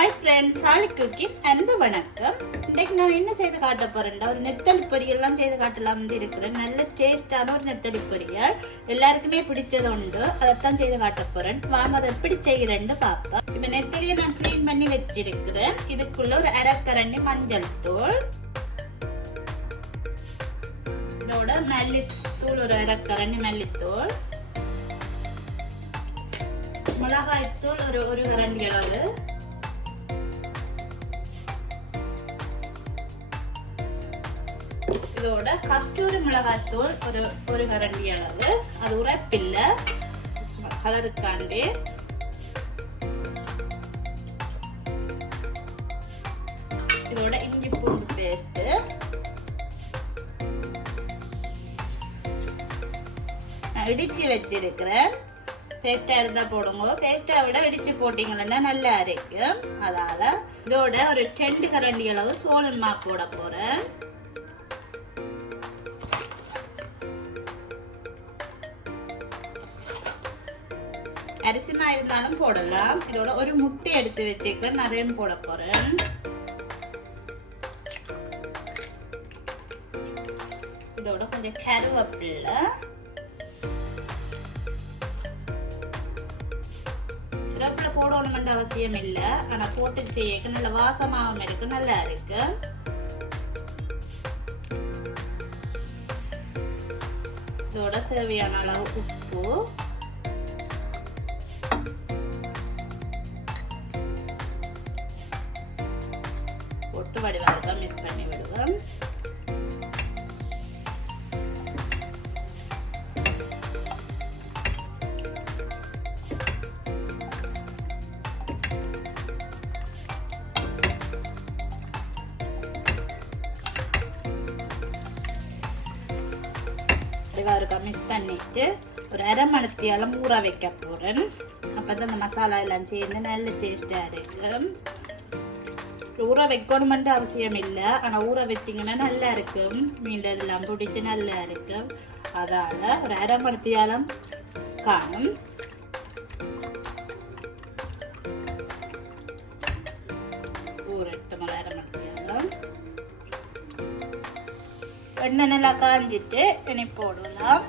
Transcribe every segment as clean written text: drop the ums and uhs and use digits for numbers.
Hi friends, சாலி cooking அன்பு வணக்கம். இன்றைக்கு நான் என்ன செய்து காட்ட போறேன்டா, ஒரு நெத்தலி பொரியல்லாம் செய்து காட்டலாம் இருக்கிறேன். நல்ல டேஸ்டான ஒரு நெத்தலி பொரியல், எல்லாருக்குமே பிடிச்சது உண்டு. அதைத்தான் செய்து காட்ட போறேன். வாங்க அதை எப்படி செய்கிறேன்னு பார்ப்போம். இப்போ நெத்தலியை நான் க்ளீன் பண்ணி வச்சிருக்கிறேன். இதுக்குள்ள ஒரு அரைக்கரண்டி மஞ்சள் தூள், இதோட மல்லித்தூள் ஒரு அரைக்கரண்டி மல்லித்தூள், மிளகாய்த்தூள் ஒரு கரண்டி அளவு, இதோட கஸ்தூரி மிளகாய்த்தூள் ஒரு கரண்டி அளவு, அது உரைப்பில்லை கலருக்காண்டி. இதோட இஞ்சி பூண்டு பேஸ்ட், நான் இடிச்சு வச்சிருக்கிறேன். பேஸ்டா இருந்தா போடுங்க, பேஸ்டா விட இடிச்சு போட்டீங்கன்னா நல்லா அரைக்கும். அதால இதோட ஒரு 2 கரண்டி அளவு சோளன் மா போட போறேன். அரிசிமா இருந்தாலும் போடலாம். இதோட ஒரு முட்டை எடுத்து வச்சுக்கிறேன், அதையும் போட போறேன். இதோட கொஞ்சம் கருவேப்பிலை, கருவேப்பிலை போடணும்ன்ற அவசியம் இல்லை, ஆனா போட்டு செய்ய நல்ல வாசமாகவும் இருக்கு, நல்லா இருக்கு. இதோட தேவையான அளவு உப்பு, போட்டு வடிவாக மிக்ஸ் பண்ணி விடுவோம். மிக்ஸ் பண்ணிட்டு ஒரு அரை மணித்தியாலம் ஊற வைக்க போறேன். அப்பதான் அந்த மசாலா எல்லாம் சேர்ந்து நல்ல டேஸ்டா இருக்கும். ஊற வைக்கணுமென்று அவசியம் இல்லை, ஆனா ஊற வச்சிங்கன்னா நல்லா இருக்கும். மீன் இதெல்லாம் பிடிச்சி நல்லா இருக்கும். அதால ஒரு அரை மணித்தியாலம் காணும். ஊறட்டு மலை அரை மணித்தியாலம். எண்ணெய் நல்லா காஞ்சிட்டு இனி போடலாம்.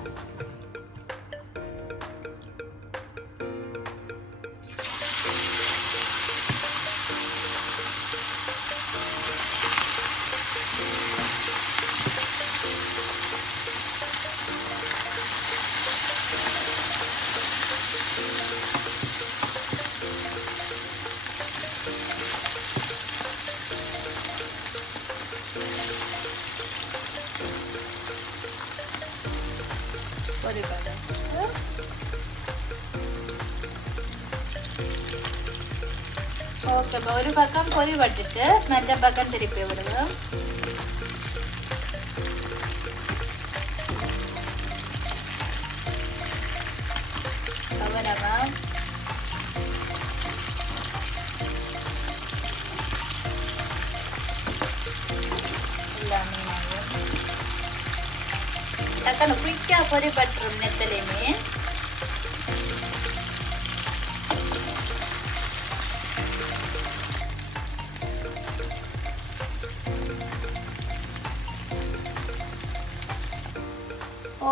ஓகே, ஒரு பக்கம் பொரி வட்டுட்டு நல்ல பக்கம் திருப்பி விடுவோம். டக்குனு குயிக்கா பொரி பட்டுரும் நெத்தலையுமே.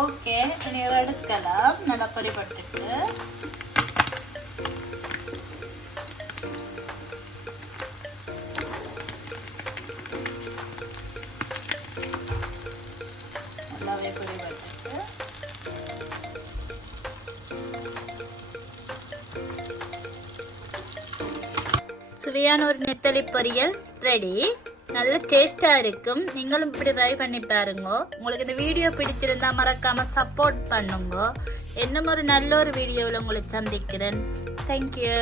ஓகே, இனி எடுக்கலாம். நல்லா பொரி பட்டுட்டு நல்லாவே பொரி பட்டுட்டு சுவையான ஒரு நெத்தலி பொரியல் ரெடி. நல்ல டேஸ்டா இருக்கும். நீங்களும் இப்படி ட்ரை பண்ணி பாருங்க. உங்களுக்கு இந்த வீடியோ பிடிச்சிருந்தா மறக்காம சப்போர்ட் பண்ணுங்க. இன்னும் ஒரு நல்ல ஒரு வீடியோவில் உங்களை சந்திக்கிறேன். தேங்க்யூ.